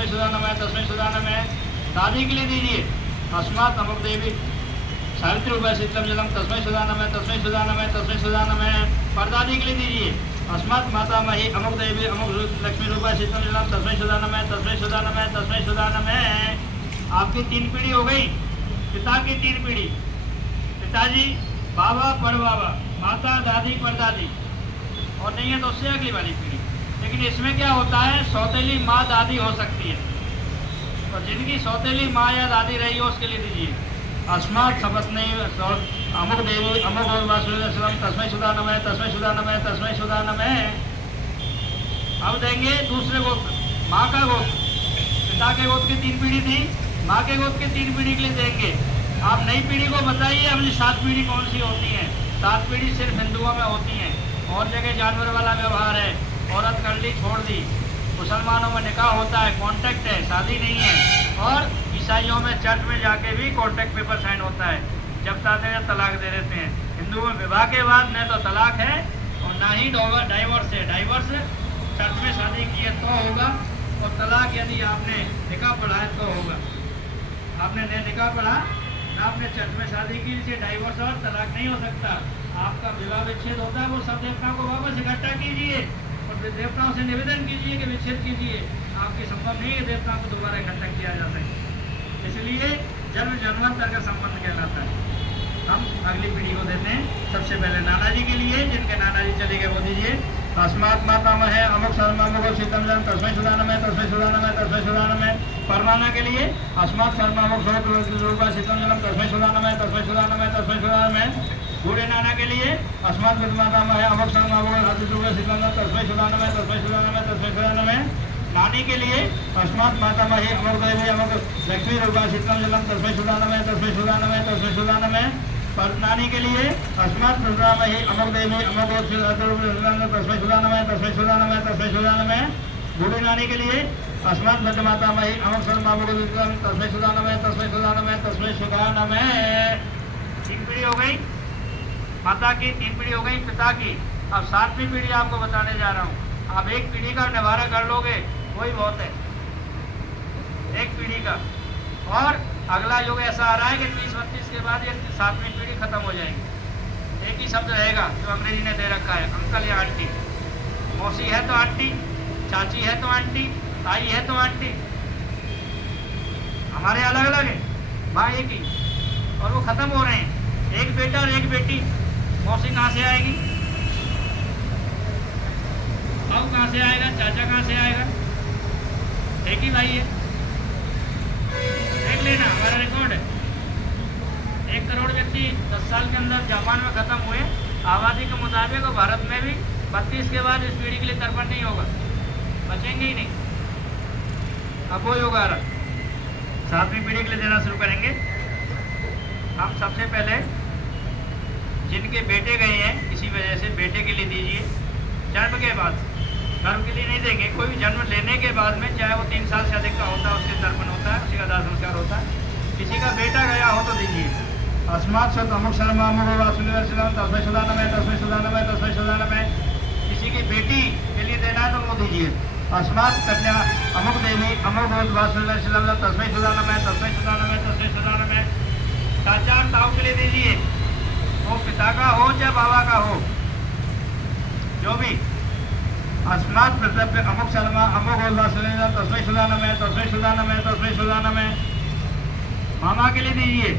तस्मै सुदानमः तस्मै सुदानमः। दादी के लिए दीजिए अस्मात् अमुक देवी सावित्री रूपा शीतलम जलम तस्मै सुदानमः तस्मै सुदानमः तस्मै सुदानमः। परदादी के लिए दीजिए अस्मात् माता मही अमुक देवी अमुक लक्ष्मी रूपा शीतलम जलम तस्मै सुदानमः तस्मै सुदानमः तस्मै सुदानमः। आपकी 3 पीढ़ी हो गई, पिता की 3 पीढ़ी, पिताजी बाबा परबाबा, माता दादी परदादी, और नहीं है तो उससे अगली वाली पीढ़ी। लेकिन इसमें क्या होता है, सौतेली माँ दादी हो सकती है, तो जिनकी सौतेली माँ या दादी रही हो उसके लिए दीजिए अस्मात् सपत्नी अमुक देवी अमुक वासुदेव तस्मै सुदानमः तस्मै सुदानमः तस्मै सुदानमः। अब देंगे दूसरे गोत्र, माँ का गोत्र। पिता के गोत्र की 3 पीढ़ी थी, माँ के गोत्र की 3 पीढ़ी के लिए देंगे। आप नई पीढ़ी को बताइए अपनी 7 पीढ़ी कौन सी होती है। 7 पीढ़ी सिर्फ हिंदुओं में होती हैं, और जगह जानवर वाला व्यवहार है, औरत कर ली छोड़ दी। मुसलमानों में निकाह होता है, कॉन्ट्रैक्ट है, शादी नहीं है। और ईसाइयों में चर्च में जाके भी कॉन्ट्रैक्ट पेपर साइन होता है, जब चाहते हैं तलाक दे देते हैं। हिंदुओं में विवाह के बाद न तो तलाक है और ना ही डाइवर्स है। डाइवर्स चर्च में शादी की है तो होगा, और तलाक यदि आपने निकाह पढ़ा है तो होगा। आपने निकाह पढ़ा, आपने चर्च में शादी की, इससे डाइवर्स और तलाक नहीं हो सकता। आपका विवाह विच्छेद होता है, वो सब देवताओं को वापस इकट्ठा कीजिए और देवताओं से निवेदन कीजिए कि विच्छेद कीजिए। आपकी संभव नहीं है देवताओं को दोबारा इकट्ठा किया जा सके, इसलिए जन्म जन्मांतर का संबंध कहलाता है। हम अगली पीढ़ी को देते हैं। सबसे पहले नाना जी के लिए, जिनके नाना जी चले गए वो दीजिए अस्मात् मातामह अमुक सर्वममुक शीतम जलम तस्मै सुदानमः तस्मै सुदानमः तस्मै सुदानमः। परमाना के लिए अस्मात् सर्वममुक रूपा शीतम जलम तस्मै सुदानमः तस्मै सुदानमः तस्मै सुदानमः। बूढ़े नाना के लिए अस्मात् मातामह अमुक सर्वममुक रूपा शीतम जलम तस्मै सुदानमः तस्मै सुदानमः तस्मै सुदानमः। नानी के लिए अस्मात् मातामह अमुक देवी अमुक लक्ष्मी रूपा शीतम जलम तस्मै सुदानमः तस्मै सुदानमः तस्मै सुदानमः। पर नानी के लिए अस्मात् प्रदामही अमुक देवी अमुक तस्मै सुदानमः तस्मै सुदानमः तस्मै सुदानमः। बूढ़ी नानी के लिए अस्मात् मातामही अमुक सर्वममुक तस्मै सुदानमः तस्मै सुदानमः तस्मै सुदानमः। 3 पीढ़ी हो गई माता की, 3 पीढ़ी हो गई पिता की। अब 7वीं पीढ़ी आपको बताने जा रहा हूँ। आप एक पीढ़ी का निवारा कर लोगे वही बहुत है, एक पीढ़ी का। और अगला युग ऐसा आ रहा है कि 30-32 के बाद ये 7वीं पीढ़ी खत्म हो जाएगी। एक ही शब्द रहेगा जो अंग्रेजी ने दे रखा है, अंकल या आंटी। मौसी है तो आंटी, चाची है तो आंटी, ताई है तो आंटी। हमारे अलग अलग है, माँ एक ही, और वो खत्म हो रहे हैं। एक बेटा और एक बेटी, मौसी कहाँ से आएगी, भाऊ कहाँ से आएगा, चाचा कहाँ से आएगा, एक ही भाई है। देख लेना हमारा रिकॉर्ड है। 1 करोड़ व्यक्ति 10 साल के अंदर जापान में खत्म हुए। आबादी के मुताबिक भारत में भी 32 के बाद इस पीढ़ी के लिए तर्पण नहीं होगा, बचेंगे ही नहीं। अब वो योग आ रहा, 7वीं पीढ़ी के लिए देना शुरू करेंगे। हम सबसे पहले जिनके बेटे गए हैं किसी वजह से, बेटे के लिए दीजिए। जन्म के बाद, धर्म के लिए नहीं देंगे। कोई भी जन्म लेने के बाद में, चाहे वो 3 साल से अधिक का होता है, उसके तर्पण होता है, उसी का दाह संस्कार होता है। किसी का बेटा गया हो तो दीजिए अस्मात् सत अमुक सर्वममुक वासुदेव तस्मै सुदानमः तस्मै सुदानमः तस्मै सुदानमः। किसी की बेटी के लिए देना है तो वो दीजिए अस्मात् कन्या अमुक देवी अमुक वासुदेव तस्मै सुदानमः तस्मै सुदानमः तस्मै सुदानमः। चाचा ताऊ के लिए दीजिए, वो पिता का हो चाहे बाबा का हो, जो भी। अस्मात् प्रत्यप्य अमुक शर्मा अमुक वासुदेव तस्मै सुदानमः तस्मै सुदानमः तस्मै सुदानमः। मामा के लिए दीजिए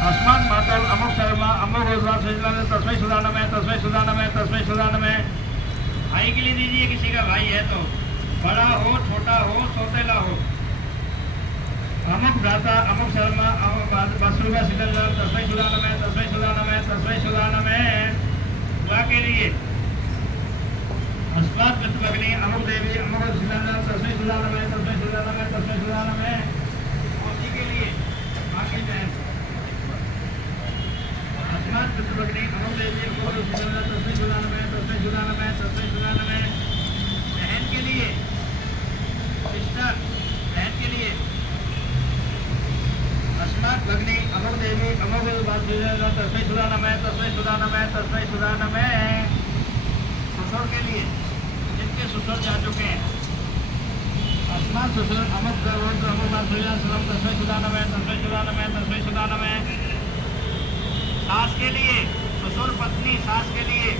अस्मात् माता अमुक शर्मा अमुक वासुदेव तस्मै सुदानमः तस्मै सुदानमः तस्मै सुदानमः। भाई के लिए दीजिए, किसी का भाई है तो, बड़ा हो छोटा हो सौतेला हो। अमुक भ्राता अमुक शर्मा अमुक वासुदेव तस्मै सुदानमः तस्मै सुदानमः तस्मै सुदानमः। बुआ के लिए अस्मात् पितृभगिनी अमुक देवी अमुक तस्मै सुदानमः तस्मै सुदानमः तस्मै सुदानमः। पोती के लिए माँ की बहन अस्मात् पितृभगिनी अमुक देवी अमुक तस्मै सुदानमः तस्मै सुदानमः तस्मै सुदानमः। बहन के लिए, सिस्टर बहन के लिए अस्मात् भगिनी अमुक देवी अमुक तस्मै सुदानमः तस्मै सुदानमः तस्मै सुदानमः। ससुर के लिए, जिनके ससुर जा चुके हैं अस्मात् ससुर अमुक गोत्र अमुक वासुदेव तस्मै सुधा नमः तस्मै सुधा नमः तस्मै सुधा नमः। सास के लिए ससुर पत्नी सास के लिए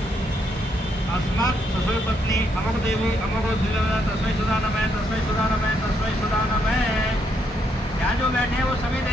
अस्मात् ससुर पत्नी अमुक देवी अमुक तस्मै सुधा नमः तस्मै सुधा नमः तस्मै सुधा नमः। यहाँ जो बैठे हैं वो सभी